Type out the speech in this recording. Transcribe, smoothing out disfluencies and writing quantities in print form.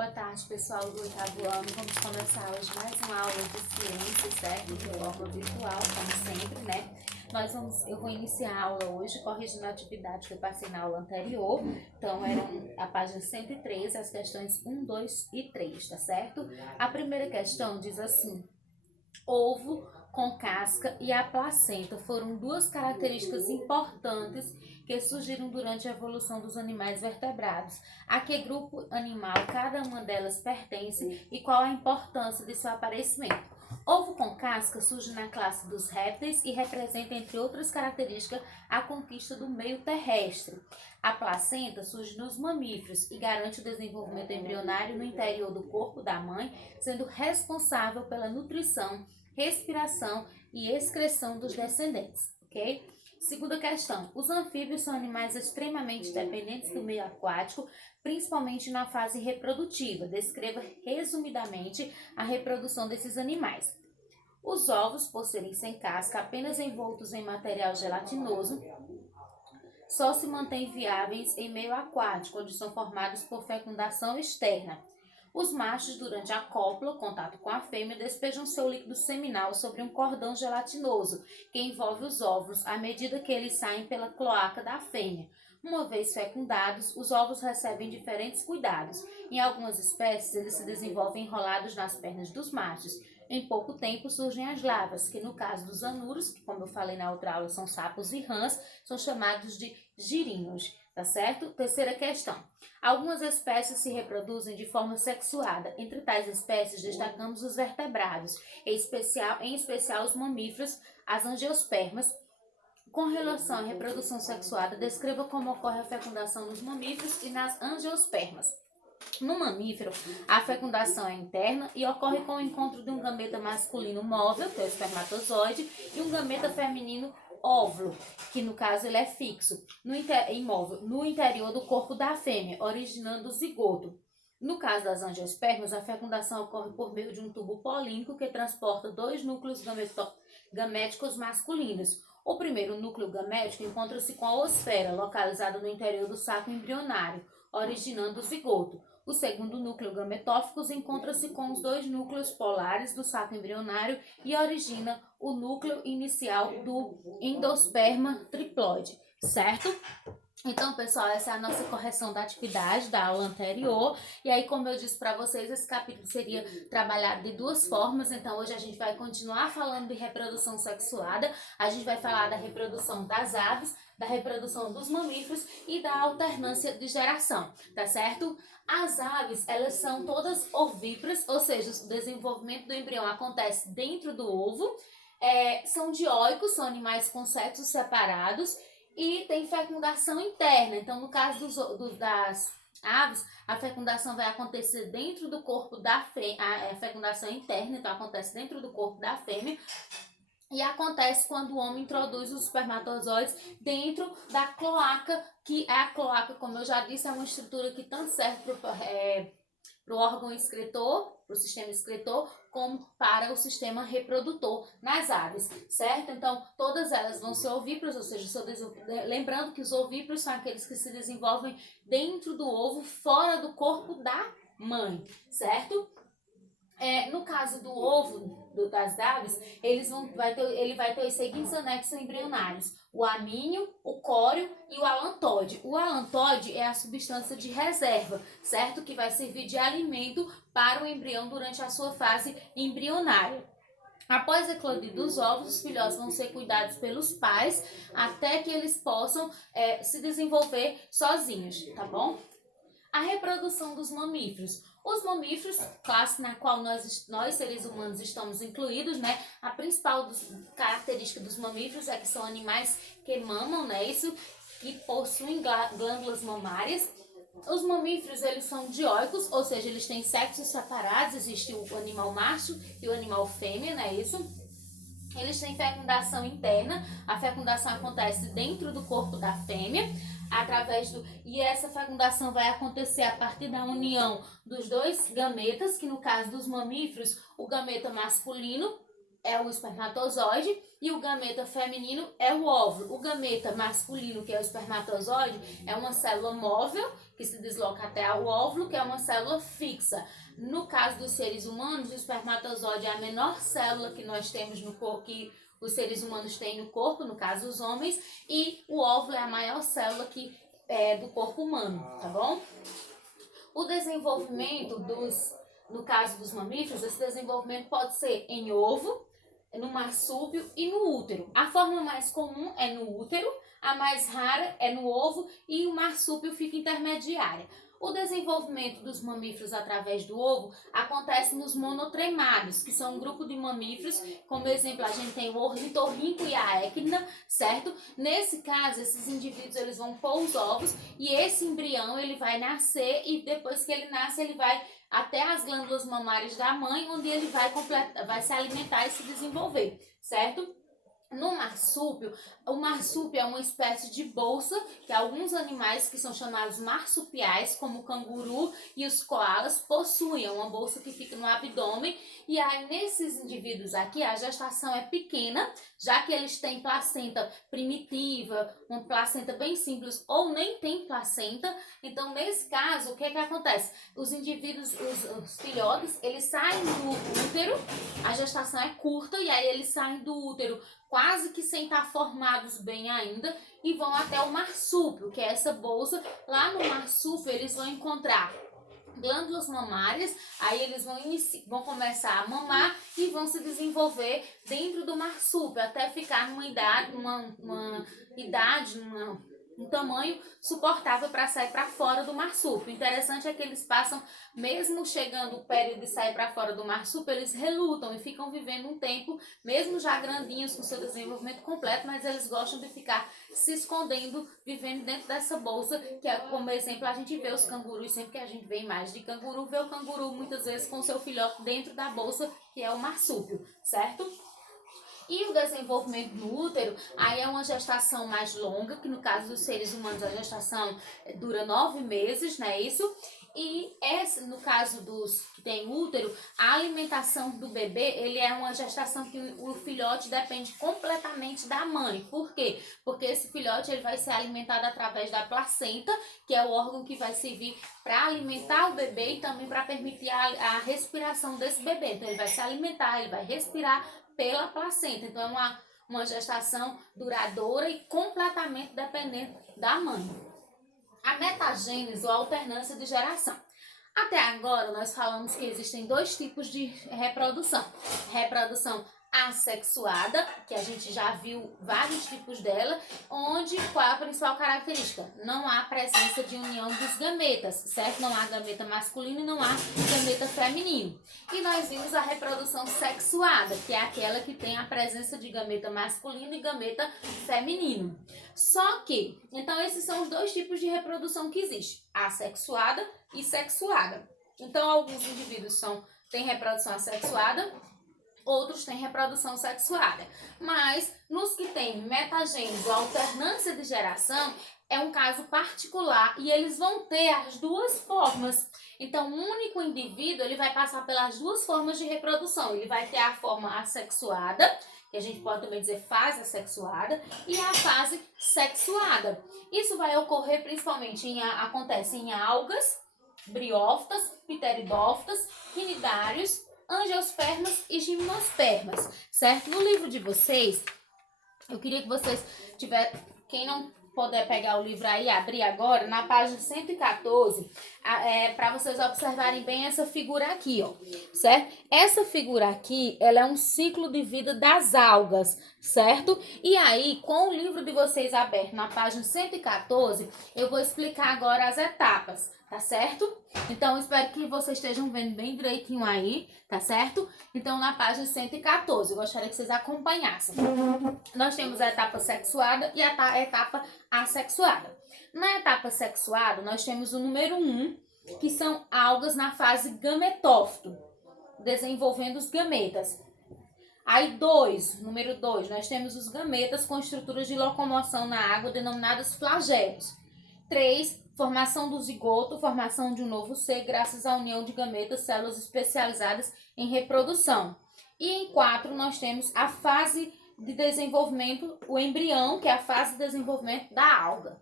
Boa tarde, pessoal do 8º ano. Vamos começar hoje mais uma aula de ciência, certo? De forma virtual, como sempre, né? Eu vou iniciar a aula hoje corrigindo a atividade que eu passei na aula anterior. Então, eram a página 113, as questões 1, 2 e 3, tá certo? A primeira questão diz assim: ovo com casca e a placenta foram duas características importantes que surgiram durante a evolução dos animais vertebrados. A que grupo animal cada uma delas pertence e qual a importância de seu aparecimento? Ovo com casca surge na classe dos répteis e representa, entre outras características, a conquista do meio terrestre. A placenta surge nos mamíferos e garante o desenvolvimento embrionário no interior do corpo da mãe, sendo responsável pela nutrição, respiração e excreção dos descendentes, ok? Segunda questão. Os anfíbios são animais extremamente dependentes do meio aquático, principalmente na fase reprodutiva. Descreva resumidamente a reprodução desses animais. Os ovos, por serem sem casca, apenas envoltos em material gelatinoso, só se mantêm viáveis em meio aquático, onde são formados por fecundação externa. Os machos, durante a cópula, contato com a fêmea, despejam seu líquido seminal sobre um cordão gelatinoso, que envolve os óvulos, à medida que eles saem pela cloaca da fêmea. Uma vez fecundados, os ovos recebem diferentes cuidados. Em algumas espécies, eles se desenvolvem enrolados nas pernas dos machos. Em pouco tempo surgem as larvas, que no caso dos anuros, que como eu falei na outra aula são sapos e rãs, são chamados de girinos, tá certo? Terceira questão. Algumas espécies se reproduzem de forma sexuada. Entre tais espécies destacamos os vertebrados, em especial os mamíferos, as angiospermas. Com relação à reprodução sexuada, descreva como ocorre a fecundação nos mamíferos e nas angiospermas. No mamífero, a fecundação é interna e ocorre com o encontro de um gameta masculino móvel, que é o espermatozoide, e um gameta feminino óvulo, que no caso ele é fixo, imóvel, no interior do corpo da fêmea, originando o zigoto. No caso das angiospermas, a fecundação ocorre por meio de um tubo polínico que transporta dois núcleos gaméticos masculinos. O primeiro núcleo gamético encontra-se com a osfera, localizada no interior do saco embrionário, originando o zigoto. O segundo núcleo gametófago encontra-se com os dois núcleos polares do saco embrionário e origina o núcleo inicial do endosperma triploide, certo? Então, pessoal, essa é a nossa correção da atividade da aula anterior. E aí, como eu disse para vocês, esse capítulo seria trabalhado de duas formas. Então, hoje a gente vai continuar falando de reprodução sexuada. A gente vai falar da reprodução das aves, da reprodução dos mamíferos e da alternância de geração, tá certo? As aves, elas são todas ovíparas, ou seja, o desenvolvimento do embrião acontece dentro do ovo. São dioicos, são animais com sexos separados. E tem fecundação interna. Então, no caso das aves, a fecundação vai acontecer dentro do corpo da fêmea. A fecundação interna, então, acontece dentro do corpo da fêmea. E acontece quando o homem introduz os espermatozoides dentro da cloaca, que é a cloaca, como eu já disse, é uma estrutura que tanto serve para o órgão excretor, para o sistema excretor, como para o sistema reprodutor nas aves, certo? Então, todas elas vão ser ovíparas, ou seja, lembrando que os ovíparos são aqueles que se desenvolvem dentro do ovo, fora do corpo da mãe, certo? No caso do ovo das aves, ele vai ter os seguintes anexos embrionários: o amínio, o córeo e o alantóide. O alantóide é a substância de reserva, certo? Que vai servir de alimento para o embrião durante a sua fase embrionária. Após eclodir dos ovos, os filhotes vão ser cuidados pelos pais até que eles possam se desenvolver sozinhos, tá bom? A reprodução dos mamíferos. Os mamíferos, classe na qual nós seres humanos estamos incluídos, né? A principal característica dos mamíferos é que são animais que mamam, né? Isso, que possuem glândulas mamárias. Os mamíferos, eles são dioicos, ou seja, eles têm sexos separados. Existe o animal macho e o animal fêmea, né? Isso. Eles têm fecundação interna. A fecundação acontece dentro do corpo da fêmea. E essa fecundação vai acontecer a partir da união dos dois gametas, que no caso dos mamíferos, o gameta masculino é o espermatozoide e o gameta feminino é o óvulo. O gameta masculino, que é o espermatozoide, é uma célula móvel que se desloca até o óvulo, que é uma célula fixa. No caso dos seres humanos, o espermatozoide é a menor célula que nós temos no corpo, que os seres humanos têm no corpo, no caso os homens, e o óvulo é a maior célula que é do corpo humano, tá bom? O desenvolvimento no caso dos mamíferos, esse desenvolvimento pode ser em ovo, no marsúpio e no útero. A forma mais comum é no útero, a mais rara é no ovo e o marsúpio fica intermediária. O desenvolvimento dos mamíferos através do ovo acontece nos monotremados, que são um grupo de mamíferos, como exemplo a gente tem o ornitorrinco e a équidna, certo? Nesse caso, esses indivíduos eles vão pôr os ovos e esse embrião ele vai nascer e depois que ele nasce ele vai até as glândulas mamárias da mãe, onde ele vai se alimentar e se desenvolver, certo? No marsúpio, o marsúpio é uma espécie de bolsa que alguns animais que são chamados marsupiais, como o canguru e os koalas, possuem. É uma bolsa que fica no abdômen e aí nesses indivíduos aqui a gestação é pequena, já que eles têm placenta primitiva, uma placenta bem simples ou nem tem placenta. Então nesse caso, o que acontece? Os indivíduos, os filhotes, eles saem do útero, a gestação é curta e aí eles saem do útero quase que sem estar formados bem ainda e vão até o marsúpio, que é essa bolsa. Lá no marsúpio eles vão encontrar glândulas mamárias, aí eles vão começar a mamar e vão se desenvolver dentro do marsúpio até ficar numa idade, um tamanho suportável para sair para fora do marsúpio. O interessante é que eles passam, mesmo chegando o período de sair para fora do marsúpio, eles relutam e ficam vivendo um tempo, mesmo já grandinhos com seu desenvolvimento completo, mas eles gostam de ficar se escondendo, vivendo dentro dessa bolsa, que é como exemplo a gente vê os cangurus, sempre que a gente vê imagens de canguru, vê o canguru muitas vezes com seu filhote dentro da bolsa, que é o marsúpio, certo? E o desenvolvimento no útero, aí é uma gestação mais longa, que no caso dos seres humanos a gestação dura 9 meses, não é isso? E no caso dos que tem útero, a alimentação do bebê, ele é uma gestação que o filhote depende completamente da mãe. Por quê? Porque esse filhote ele vai ser alimentado através da placenta, que é o órgão que vai servir para alimentar o bebê e também para permitir a respiração desse bebê. Então ele vai se alimentar, ele vai respirar pela placenta. Então é uma gestação duradoura e completamente dependente da mãe. A metagênese ou alternância de geração. Até agora nós falamos que existem 2 tipos de reprodução. Reprodução assexuada, que a gente já viu vários tipos dela, onde qual é a principal característica? Não há presença de união dos gametas, certo? Não há gameta masculino e não há gameta feminino. E nós vimos a reprodução sexuada, que é aquela que tem a presença de gameta masculino e gameta feminino. Só que, então esses são os 2 tipos de reprodução que existem, assexuada e sexuada. Então alguns indivíduos têm reprodução assexuada, outros têm reprodução sexuada. Mas nos que têm metagênese ou alternância de geração, é um caso particular e eles vão ter as 2 formas. Então, um único indivíduo ele vai passar pelas 2 formas de reprodução. Ele vai ter a forma assexuada, que a gente pode também dizer fase assexuada, e a fase sexuada. Isso vai ocorrer principalmente acontece em algas, briófitas, pteridófitas, quinidários, angiospermas e gimnospermas, certo? No livro de vocês, eu queria que vocês quem não puder pegar o livro aí, abrir agora, na página 114, para vocês observarem bem essa figura aqui, ó, certo? Essa figura aqui, ela é um ciclo de vida das algas, certo? E aí, com o livro de vocês aberto na página 114, eu vou explicar agora as etapas, tá certo? Então, espero que vocês estejam vendo bem direitinho aí, tá certo? Então, na página 114, eu gostaria que vocês acompanhassem. Nós temos a etapa sexuada e a etapa assexuada. Na etapa sexuada, nós temos o número 1, que são algas na fase gametófito, desenvolvendo os gametas. Aí, número 2, nós temos os gametas com estruturas de locomoção na água, denominadas flagelos. 3, formação do zigoto, formação de um novo ser, graças à união de gametas, células especializadas em reprodução. E em 4, nós temos a fase de desenvolvimento, o embrião, que é a fase de desenvolvimento da alga.